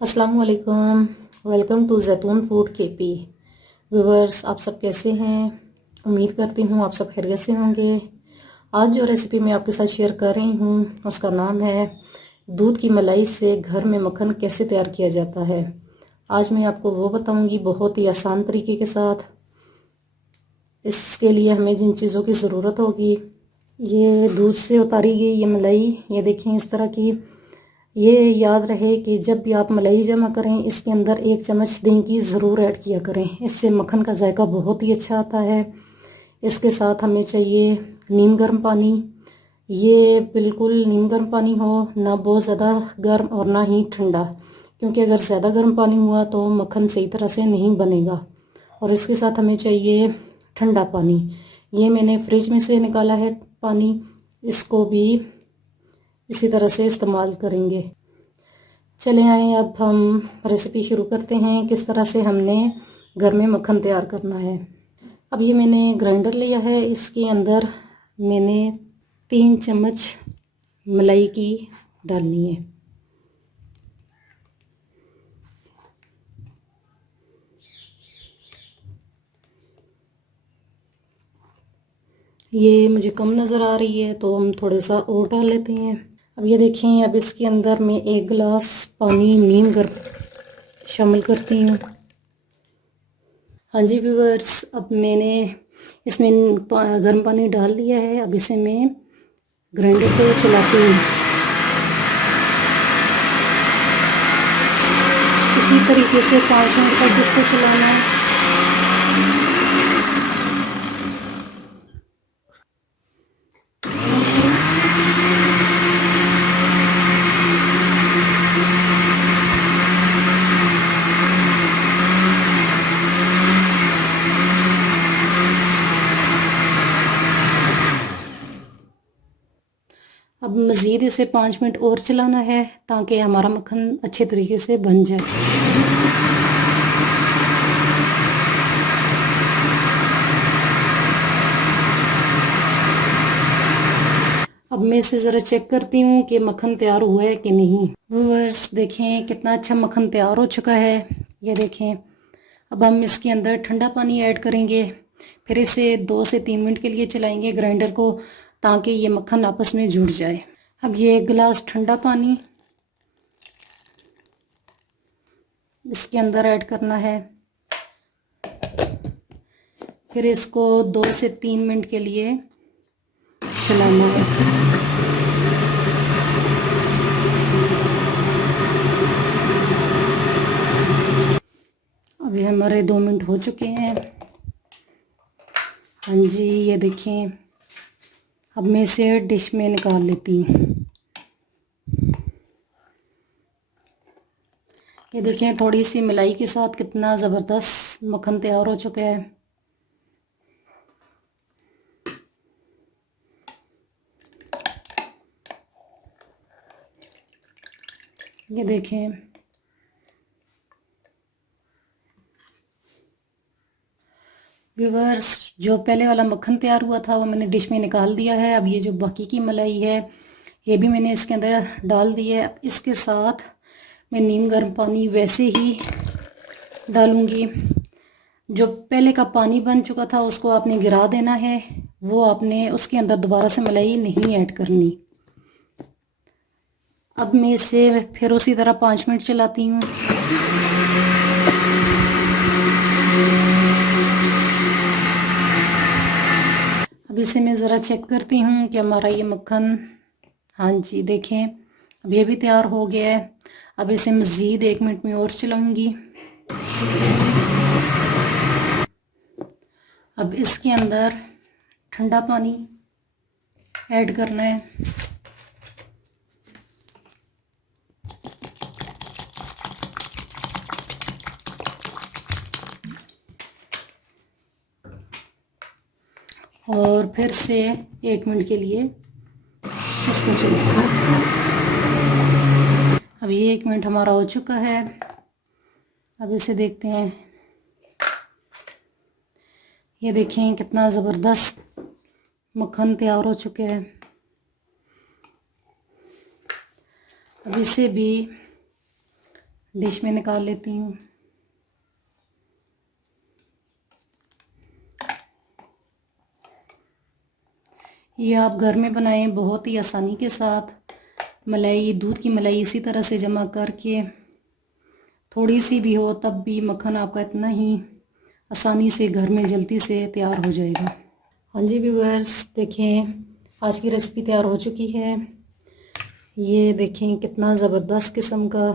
अस्सलाम वालेकुम। Welcome to जैतून फूड केपी। व्यूवर्स, आप सब कैसे हैं? उम्मीद करती हूँ आप सब खैरियत से होंगे। आज जो रेसिपी मैं आपके साथ शेयर कर रही हूँ उसका नाम है दूध की मलाई से घर में मक्खन कैसे तैयार किया जाता है। आज मैं आपको वो बताऊँगी बहुत ही आसान तरीके के साथ। इसके लिए हमें जिन चीज़ों की ज़रूरत होगी, ये दूध से उतारी गई ये मलाई, ये देखें इस तरह की। ये याद रहे कि जब भी आप मलाई जमा करें इसके अंदर 1 चम्मच दही की ज़रूर ऐड किया करें, इससे मक्खन का जायका बहुत ही अच्छा आता है। इसके साथ हमें चाहिए नीम गर्म पानी। ये बिल्कुल नीम गर्म पानी हो, ना बहुत ज़्यादा गर्म और ना ही ठंडा, क्योंकि अगर ज़्यादा गर्म पानी हुआ तो मक्खन सही तरह से नहीं बनेगा। और इसके साथ हमें चाहिए ठंडा पानी। ये मैंने फ्रिज में से निकाला है पानी, इसको भी इसी तरह से इस्तेमाल करेंगे। चले आए अब हम रेसिपी शुरू करते हैं किस तरह से हमने घर में मक्खन तैयार करना है। अब ये मैंने ग्राइंडर लिया है, इसके अंदर मैंने 3 चम्मच मलाई की डालनी है। ये मुझे कम नज़र आ रही है तो हम थोड़ा सा और डाल लेते हैं। अब ये देखें, अब इसके अंदर मैं 1 गिलास पानी नीम गर्म शामिल करती हूँ। हाँ जी व्यूवर्स, अब मैंने इसमें गर्म पानी डाल दिया है। अब इसे मैं ग्राइंडर को चलाती हूँ। इसी तरीके से 5 मिनट तक इसको चलाना है। अब मज़ीद इसे 5 मिनट और चलाना है ताकि हमारा मक्खन अच्छे तरीके से बन जाए। अब मैं इसे ज़रा चेक करती हूँ कि मक्खन तैयार हुआ है कि नहीं। व्यूअर्स देखें कितना अच्छा मक्खन तैयार हो चुका है। ये देखें। अब हम इसके अंदर ठंडा पानी ऐड करेंगे, फिर इसे 2 से 3 मिनट के लिए चलाएंगे ग्राइंडर को ताकि ये मक्खन आपस में जुड़ जाए। अब ये 1 गिलास ठंडा पानी इसके अंदर ऐड करना है, फिर इसको 2 से 3 मिनट के लिए चलाना है। अभी हमारे 2 मिनट हो चुके हैं। हाँ जी, ये देखें। अब मैं इसे डिश में निकाल लेती हूँ। ये देखें, थोड़ी सी मलाई के साथ कितना ज़बरदस्त मक्खन तैयार हो चुका है। ये देखें। व्यूवर्स, जो पहले वाला मक्खन तैयार हुआ था वो मैंने डिश में निकाल दिया है। अब ये जो बाकी की मलाई है ये भी मैंने इसके अंदर डाल दी है। अब इसके साथ मैं नीम गर्म पानी वैसे ही डालूंगी। जो पहले का पानी बन चुका था उसको आपने गिरा देना है, वो आपने उसके अंदर दोबारा से मलाई नहीं ऐड करनी। अब मैं इसे फिर उसी तरह 5 मिनट चलाती हूँ। अब इसे मैं ज़रा चेक करती हूँ कि हमारा ये मक्खन, हाँ जी देखें, अब ये भी तैयार हो गया है। अब इसे मज़ीद 1 मिनट में और चलाऊँगी। अब इसके अंदर ठंडा पानी ऐड करना है। और फिर से 1 मिनट के लिए इसको चलाएंगे। अब ये 1 मिनट हमारा हो चुका है। अब इसे देखते हैं। ये देखें कितना ज़बरदस्त मक्खन तैयार हो चुके हैं। अब इसे भी डिश में निकाल लेती हूँ। ये आप घर में बनाएं बहुत ही आसानी के साथ। मलाई, दूध की मलाई इसी तरह से जमा करके, थोड़ी सी भी हो तब भी मक्खन आपका इतना ही आसानी से घर में जल्दी से तैयार हो जाएगा। हाँ जी व्यूअर्स, देखें आज की रेसिपी तैयार हो चुकी है। ये देखें कितना ज़बरदस्त किस्म का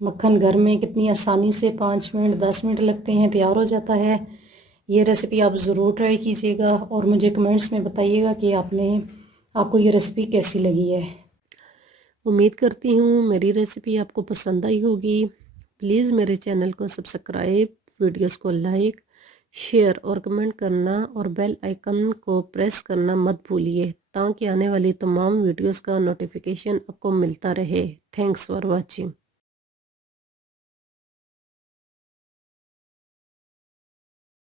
मक्खन घर में कितनी आसानी से 5 मिनट 10 मिनट लगते हैं तैयार हो जाता है। ये रेसिपी आप ज़रूर ट्राई कीजिएगा और मुझे कमेंट्स में बताइएगा कि आपको ये रेसिपी कैसी लगी है। उम्मीद करती हूँ मेरी रेसिपी आपको पसंद आई होगी। प्लीज़ मेरे चैनल को सब्सक्राइब, वीडियोस को लाइक, शेयर और कमेंट करना और बेल आइकन को प्रेस करना मत भूलिए ताकि आने वाली तमाम वीडियोस का नोटिफिकेशन आपको मिलता रहे। Thanks for watching.